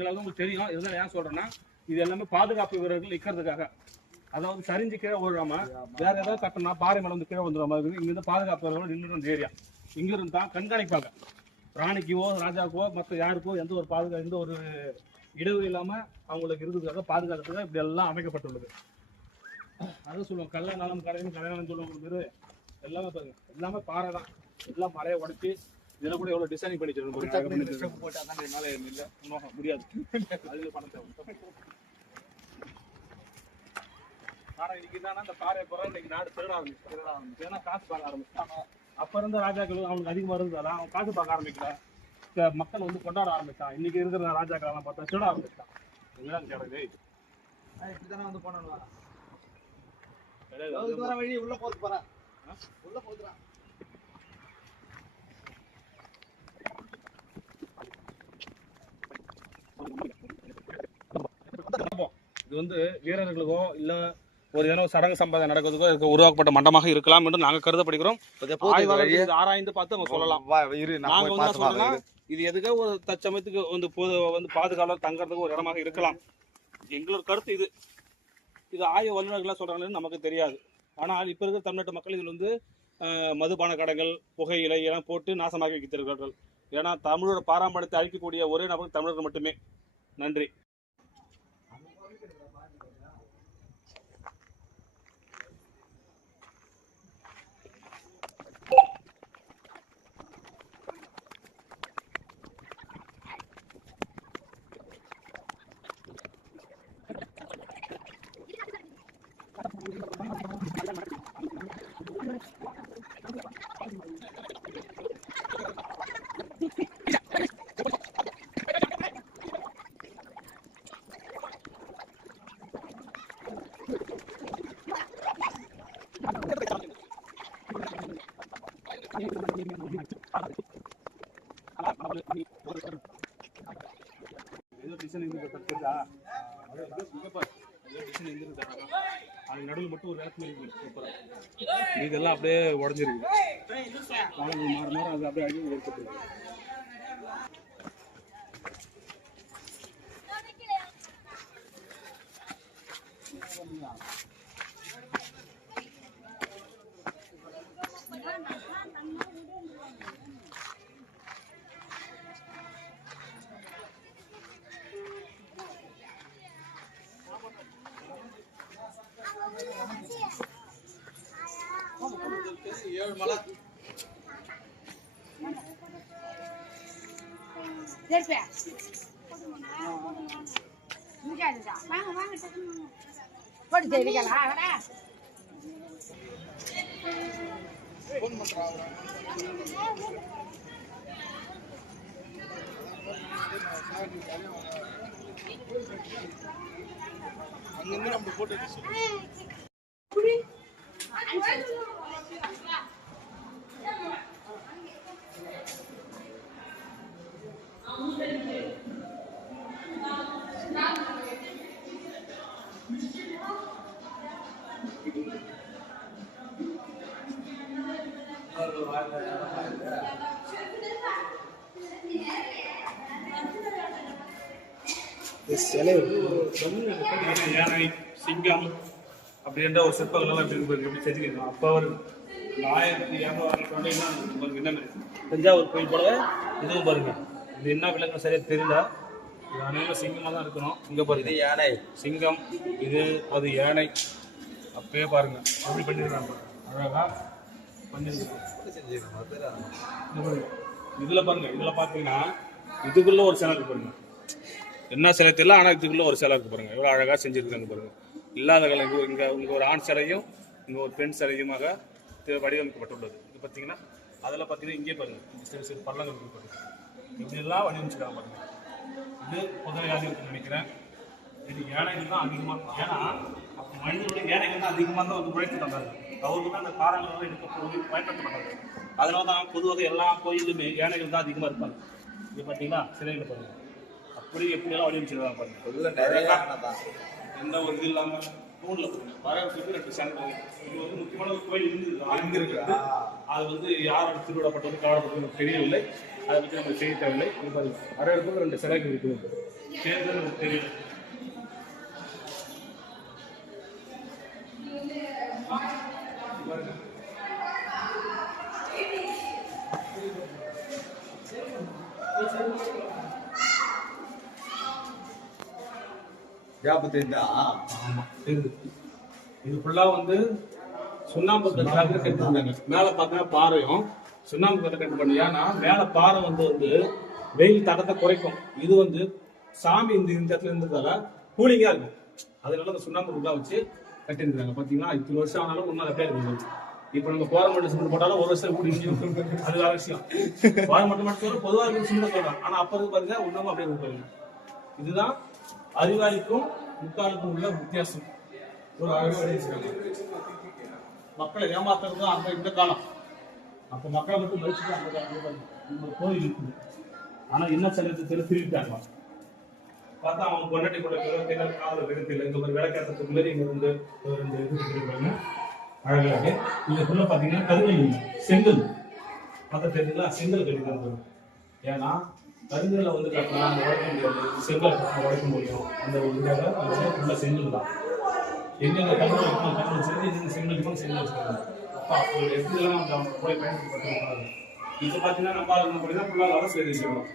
இதெல்லாம் உங்களுக்கு தெரியும். இதெல்லாம் ஏன் சொல்றேன்னா, இது எல்லாமே பாதுகாப்பு வீரர்கள் நிற்கிறதுக்காக. அதாவது சரிஞ்சு கீழே விழுறாம வேற ஏதாவது கட்டினா பாறை மேலே வந்து கீழே வந்துடுற மாதிரி இருக்கு. இங்கிருந்து பாதுகாப்பு வீரர்கள் நின்று ஏரியா இங்கிருந்து தான் கண்காணிப்பாங்க. ராணிக்கோ ராஜாக்கோ மற்ற யாருக்கோ எந்த ஒரு இடவு இல்லாம அவங்களுக்கு இருக்கிறதுக்காக பாதுகாக்கிறதுக்காக இப்படி எல்லாம் அமைக்கப்பட்டுள்ளது. அதான் சொல்லுவோம் கல்ல நலம் கல்யாணம் சொல்லுவாங்க. எல்லாமே பாருங்க, எல்லாமே பாறை தான். எல்லாம் மலையை உடைச்சி இதில் கூட எவ்வளோ டிசைனிங் பண்ணி முடியாது. அதுல பணம் தேவை. ஆனா இன்னைக்கு என்னன்னா இந்த பாறை போற இன்னைக்கு நாடு திருட ஆரம்பிச்சு. ஏன்னா காசு பார்க்க ஆரம்பிச்சாங்க. அப்ப இருந்த ராஜாக்கள் அவனுக்கு அதிகமா இருந்ததால அவன் காசு பார்க்க ஆரம்பிக்கல. மக்கள் வந்து கொண்டாட ஆரம்பிச்சான். இன்னைக்கு இருக்கிற ராஜாக்கள் எல்லாம் பார்த்தா திருட ஆரம்பிச்சான். இதுதான் கேட்டது. இப்படித்தானே வந்து போனா வழி உள்ள போறேன் உள்ள போதுறான். இது வந்து வீரர்களுக்கோ இல்ல ஒரு ஏதோ சடங்கு சம்பிரதாயம் நடக்கிறதுக்கோ உருவாக்கப்பட்ட மண்டபமாக இருக்கலாம் என்று நாங்க கருதப்படுகிறோம். ஆராய்ந்து பார்த்து அவங்க சொல்லலாம். நாங்க வந்து சொல்றோம்னா இது எதுக்கு ஒரு தற்சமயத்துக்கு வந்து பாதுகாவலர் தங்கறதுக்கு ஒரு இடமாக இருக்கலாம். எங்களோட கருத்து இது. இது ஆய்வு வல்லுநர்கள்லாம் சொல்றாங்கன்னு நமக்கு தெரியாது. ஆனால் இப்ப இருக்கிற தமிழ்நாட்டு மக்கள் இதில் வந்து மதுபான கடைகள் புகையிலை எல்லாம் போட்டு நாசமாக்கி வைக்கிறார்கள். ஏன்னா தமிழோட பாரம்பரியத்தை அழிக்கக்கூடிய ஒரே நபர் தமிழர்கள் மட்டுமே. நன்றி. நடுவில் மட்டும் ஒரு இதெல்லாம் அப்படியே உடஞ்சிருக்கு. காலங்கள் மாற மாற அது அப்படியே அழிவு ஏற்பட்டு அங்கிருந்து நம்ம போட்டு யானை சிங்கம் அப்படின்ற ஒரு சிற்பங்கள் எப்படி செஞ்சுக்கணும். அப்போ ஒரு 1200 என்ன தஞ்சாவூர் கோயில் போல இதுவும் பாருங்க. இது என்ன விலங்கு சரியா தெரியல. இது அனைவரும் சிங்கமாக தான் இருக்கணும். இங்கே பாருங்க யானை சிங்கம், இது அது யானை. அப்பயே பாருங்க அப்படி பண்ணிருக்காங்க, அழகா பண்ணிருக்காங்க. இதுல பாருங்க, இதுல பாத்தீங்கன்னா இதுக்குள்ள ஒரு சிலை இருக்கு பாருங்க. என்ன சிலை தெரியல, ஆனா இதுக்குள்ள ஒரு சிலை இருக்கு பாருங்க. எவ்வளவு அழகா செஞ்சிருக்காங்க பாருங்க. இல்லாத கலங்கு இங்க உங்களுக்கு ஒரு ஆண் சிலையும் இங்க ஒரு பெண் சிலையுமாக வடிவமைக்கப்பட்டுள்ளது. இது பார்த்தீங்கன்னா அதில் பார்த்தீங்கன்னா இங்கே பாருங்க சிறு சிறு பள்ளங்கள் இருக்கு பாருங்க. இப்படியெல்லாம் வடிவமைச்சுக்காங்க பாருங்க. இது குதிரையாக இருக்குன்னு நினைக்கிறேன். இது யானைகள் தான் அதிகமாக, ஏன்னா மனிதனுடைய யானைகள் தான் அதிகமாக தான் வந்து உழைத்து தந்தாங்க. அவருக்கு தான் அந்த காரங்கள் எடுக்க பயன்படுத்தப்பட்டாங்க. அதனால தான் பொதுவாக எல்லா கோயிலுமே யானைகள் தான் அதிகமாக இருப்பாங்க. இது பார்த்தீங்கன்னா சிலைகள் பாருங்க. அப்படி எப்படியெல்லாம் வடிவமைச்சிருக்காங்க பாருங்க. எந்த ஒரு இது இல்லாமல் தூண்ல வரவேற்புக்கு 2 சேனல். இது வந்து முக்கியமான ஒரு கோயில் இருந்திருக்கு. அது வந்து யாரோட திருவிடப்பட்டது காலப்பட்டது தெரியவில்லை. அதை பற்றி நம்ம செய்ய தேவையில்லை. வரவேற்புக்கு 2 சிலைகள் இருக்குது. தேர்தல் தெரியும். இது ஃபுல்லா வந்து சுண்ணாம்பு கட்டுக்காக கட்டுறாங்க. மேல பார்த்தீங்கன்னா பாறையும் சுண்ணாம்பு கட்டை கட்டு பண்ணி, ஏன்னா மேல பாறை வந்து வெயில் தடத்தை குறைக்கும். இது வந்து சாமி இந்த இடத்துல இருந்ததால கூலிங்கா இருக்கும். அதனால அந்த சுண்ணாம்பு கட்டா வச்சு கட்டிருக்காங்க. பாத்தீங்கன்னா 20 வருஷம் ஆனாலும் இன்னும் அப்படியே இருக்கு. இப்ப நம்ம கோரமண்டல் சிமெண்ட் போட்டாலும் 1 வருஷம் கூடி அது வேற விஷயம். கோரமண்டல் மட்டும் பொதுவாக இருக்கு சிமெண்ட் சொல்றாங்க. ஆனா அப்ப இருக்கு பாருங்க இன்னமும் அப்படியே இருப்பாங்க. இதுதான் அறிவாளிக்கும் முட்டாளுக்கும் உள்ள வித்தியாசம். ஒரு அழகாக மக்களை ஏமாத்துறது அந்த இந்த காலம். அப்ப மக்களை மட்டும் மதிச்சுட்டு அந்த கோயில் இருக்குது. ஆனா என்ன செலவு திருப்பிட்டாங்க. பார்த்தா அவங்க கொண்டாட்டி கூட காதல வெகுத்தில இந்த மாதிரி விளக்கேற்றத்துக்குள்ளே இங்க வந்து 2 இது தெரிவிப்பாங்க. அழகாக இதுக்குள்ள பாத்தீங்கன்னா கருங்கல் செங்கல் பார்த்தா தெரியுங்களா? செங்கல் கட்டிக்கிறது. ஏன்னா கருங்கல்ல வந்து கட்டினா நம்ம உடைக்க முடியாது, செங்கல் உடைக்க முடியும். அந்த ஒரு இதில் உள்ள செங்கல் தான். எங்கெங்க கருங்கல் வைக்கணும் கருங்கல் செஞ்சு செங்கல் வைக்கணும் செங்கல் வச்சுக்காங்க. அப்போ எப்படிலாம் நம்ம போய் பயன்படுத்தி இப்போ பார்த்தீங்கன்னா நம்ம என்ன பண்ணினா ஃபுல்லாக அரசு எழுதி வச்சுக்கணும்.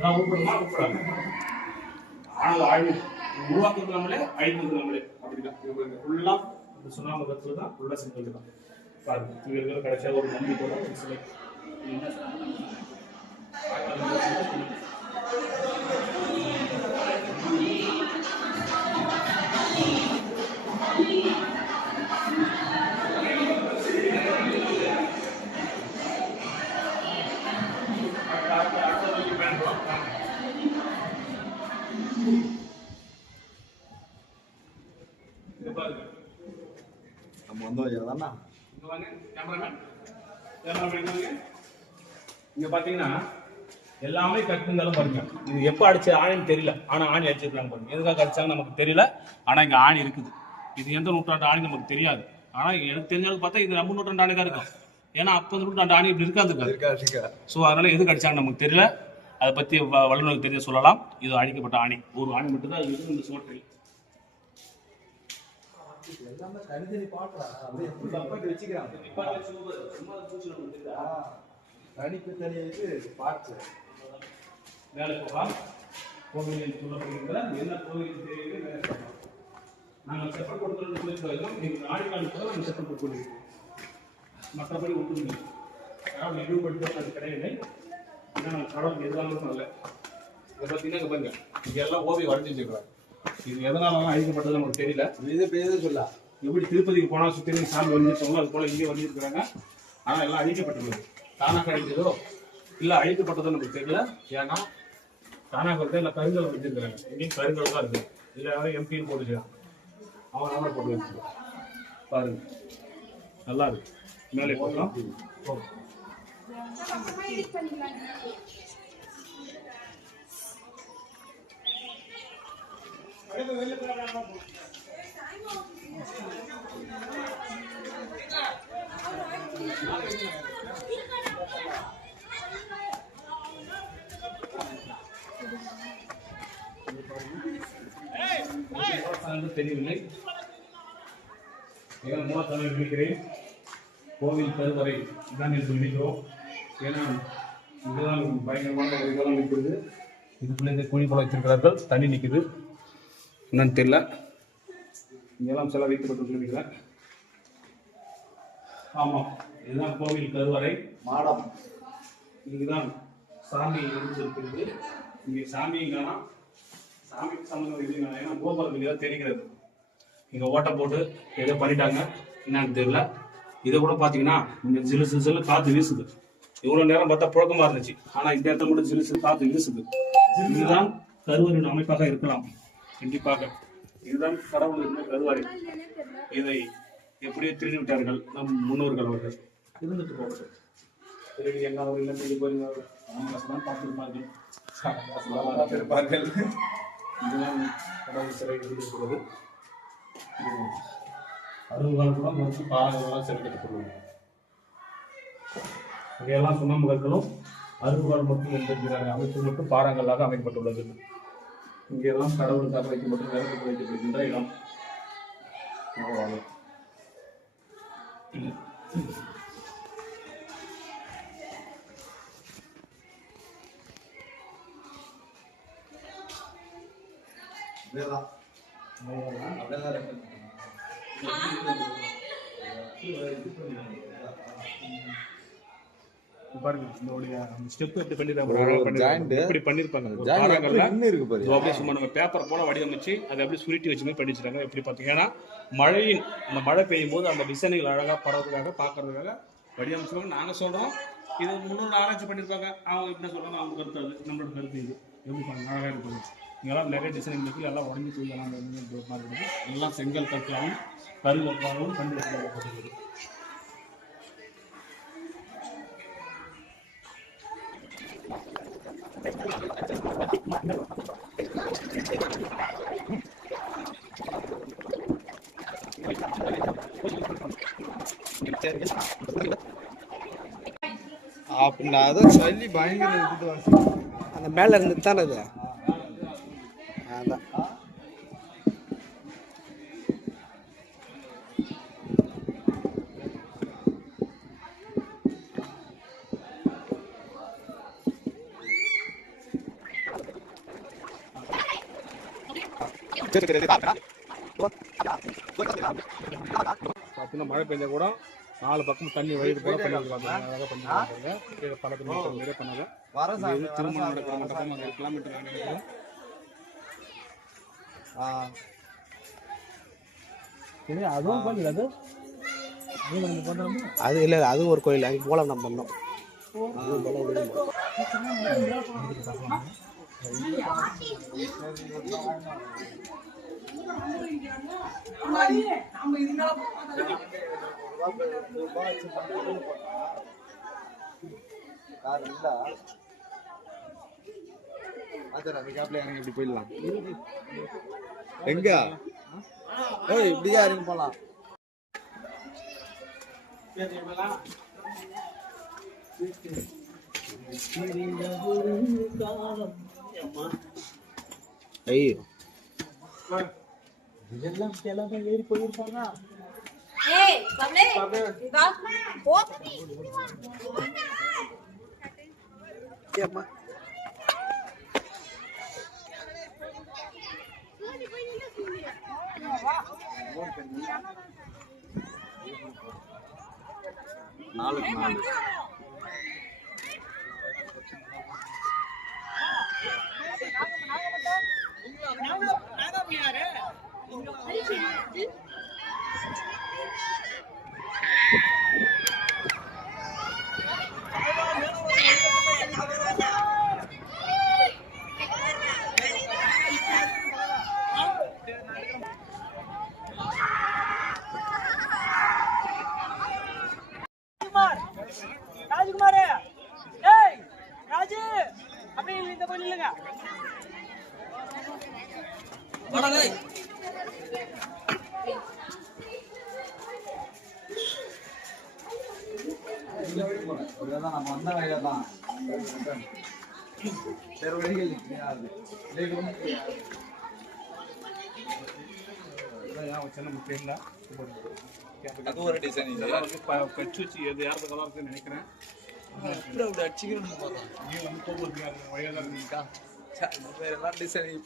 நான் உட்படுமா உட்படாது. ஆனால் உருவாக்குறது நம்மளே, அழிக்கிறது நம்மளே. அப்படிதான் ஃபுல்லா இந்த சுண்ணாம்பு கற்று தான் ஃபுல்லா செஞ்சு தான் பாருங்க. இவர்கள் கடைசியாக ஒரு நம்பிக்கையோட ஒரு சிலை இங்க பாத்தீங்கன்னா எல்லாமே கட்டுங்களும் பாருங்க. இது எப்ப அடிச்ச ஆணின்னு தெரியல, ஆனா ஆணி அடிச்சிருக்காங்க பாருங்க. எதுக்காக அடிச்சாங்க நமக்கு தெரியல, ஆனா இங்க ஆணி இருக்குது. இது எந்த நூற்றாண்டு ஆணி நமக்கு தெரியாது. ஆனா எனக்கு தெரிஞ்சது பார்த்தா இது நம்ம நூற்றாண்டு ஆணி தான் இருக்கும். ஏன்னா அப்ப நூற்றாண்டு ஆணி இப்படி இருக்காது. ஸோ அதனால எதுக்கு அடிச்சாங்க நமக்கு தெரியல. அதை பத்தி வல்லுநருக்கு தெரிய சொல்லலாம். இது அழிக்கப்பட்ட ஆணி. ஒரு ஆணி மட்டும் தான் இது இந்த சுவற்றில். எல்லாமே கணிதனி பாட்டா அப்படியே வச்சுக்கிறாங்க. தனிப்பு தனியாக பாட்டு வேலை போகலாம். கோவிலில் சொல்லப்படுகிற என்ன கோவில் தெரியுது நாங்கள் செப்பல் கொடுக்கணும்னு சொல்லியிருக்கோம். நீங்கள் ஆடிக்கால் கூட நாங்கள் செப்பல் கொடுத்துருக்கோம். மற்றபடி ஒன்றும் கடவுள் இழிவுபடுத்துவது அது கிடையாது. ஏன்னா நாங்கள் கடவுள் எதிராலும் இல்லை. இதை பார்த்தீங்கன்னா இங்கே பாருங்க, இங்கே எல்லாம் ஓவியம் வரைஞ்சி வச்சுக்கிறாங்க. இது எதனாலலாம் அழிக்கப்பட்டது நமக்கு தெரியல. இது சொல்லலாம் எப்படி திருப்பதிக்கு போனால் சுற்றி சாமி வரைஞ்சிருக்காங்களோ அது போல இங்கே வரைஞ்சிருக்கிறாங்க. ஆனால் எல்லாம் அழிக்கப்பட்டுள்ளது. தானாக அழிந்ததோ இல்லை அழிக்கப்பட்டதோ நமக்கு தெரியல. ஏன்னா தானாக வந்து இல்லை கருங்கல் வரைஞ்சிருக்கிறாங்க. இங்கேயும் கருங்கல் தான் இருக்குது. இல்லை யாரும் எம்பின்னு போட்டுக்கிறான், அவன் நம்பர் போட்டு வச்சுருக்கான் பாருங்க. நல்லா இருக்கு. மேலே போகலாம். தெரியவில்லை. மூலத்தலை நினைக்கிறேன். கோவில் கருவறை தான் என்று நினைக்கிறோம். ஏன்னா இதுதான் பயங்கரமான இதெல்லாம் நிற்கிறது. இதுக்குள்ளே இந்த குழி போல வச்சிருக்கிறார்கள். தண்ணி நிற்குது. என்னன்னு தெரியல. இங்கெல்லாம் சில வைக்கப்பட்டு நினைக்கிறேன். ஆமாம், இதுதான் கோவில் கருவறை மாடம். இங்குதான் சாமி இருக்கிறது. இங்கே சாமிங்கன்னா சாமிக்கு சம்பந்தம் இல்லைங்க. ஏன்னா கோபுரத்துக்கு ஏதோ தெரிகிறது. இங்கே ஓட்டை போட்டு ஏதோ பண்ணிட்டாங்க, என்னன்னு தெரியல. இதை கூட பார்த்தீங்கன்னா இங்கே சிலு சிலு காற்று வீசுது. இவ்வளோ நேரம் பார்த்தா புழக்கமாக இருந்துச்சு. ஆனால் இந்த இடத்துல கூட சிலு சிலு காற்று வீசுது. இதுதான் கருவறையின் அமைப்பாக இருக்கலாம். கண்டிப்பாக இதுதான் கடவுள் இருந்த கருவறை. இதை எப்படியோ திருடி விட்டார்கள் நம் முன்னோர்கள். அவர்கள் இருந்துட்டு போகிறது திருடி எங்க அவர் இல்லை திருடி போய் தான் பார்த்துருப்பார்கள். இதுதான் கடவுள் சிலை இருக்கிறது. அறுபது கூட மறுத்து பாறைகள்லாம் சிலை கட்டப்படுவது. இவையெல்லாம் சுண்ணாம்பு கற்களும் அறுபது மட்டும் அமைப்பு மட்டும் பாறாங்கல்லாக அமைக்கப்பட்டுள்ளது. இங்கெல்லாம் கடவுளுக்காக வைக்கப்பட்டு விளக்கு வைக்கப்படுகின்ற இடம். பாருங்க இதோடைய ஸ்டெப் எப்படி பண்ணிருக்காங்க, எப்படி பண்ணிருப்பாங்க அப்படியே சும்மா நம்ம பேப்பர் போல வடிவமைச்சு அதை அப்படியே சுருட்டி வச்சு பண்ணி வச்சிருக்காங்க. எப்படி பார்த்தீங்க, ஏன்னா மழையின் அந்த மழை பெய்யும் போது அந்த டிசைன்கள் அழகாக படுறதுக்காக பார்க்கறதுக்காக வடிவமைச்சுருவாங்க. நாங்கள் சொல்கிறோம் இது முன்னோட ஆராய்ச்சி பண்ணியிருப்பாங்க. அவங்க என்ன சொல்கிறாங்க அவங்க கருத்து, அது நம்மளோட கருத்து. இது எப்படி பாருங்க அழகாக இருக்குது. இங்கெல்லாம் நிறைய டிசைன் இருக்குது, எல்லாம் உடஞ்சி போய் எல்லாம் இருக்குது. எல்லாம் செங்கல் கற்றாலும் கல் கற்றாலும் கண்டுபிடிக்கப்பட்டிருக்குது. அப்படின்னா அதான் சொல்லி பயங்கர அந்த மேல இருந்து தானே அது அதான் பார்த்தீங்கன்னா மழை பெஞ்சா கூட 4 பக்கம் தண்ணி வழிது போல பண்ணிருக்காங்க. அழகாக பண்ணிருக்காங்க. பக்கத்துல நிறைய பண்ணாங்க. திருமணம் நடக்கிற மண்டபம் அங்கே கிலோமீட்டர் நினைக்கிறேன். அதுவும் கோயில், அது இல்லை, அது ஒரு கோயில். அது போல நம்ம பண்ணோம். இப்படி போயிடலாம். எங்க இப்படியா இறங்கி போலாம். ஐயோ இதெல்லாம் கிளம்ப ஏறி போயிருப்பாங்க. நாளுக்கு நாள் ராஜகுமாரே, ஏய் ராஜு, அப்படியே இந்த போய் நில்லுங்க. நம்ம வந்த வழியா தான் வேற வழிகள் சின்ன முக்கியங்களா அது ஒரு டிசைன் கட்சி வச்சு எது யாருக்கு நல்லா இருக்குன்னு நினைக்கிறேன். அப்படி அடிச்சுக்கிறோம். நீங்க வந்து போக்குவரத்து வழியாக தான் இருக்கீங்கக்கா. டிசைன்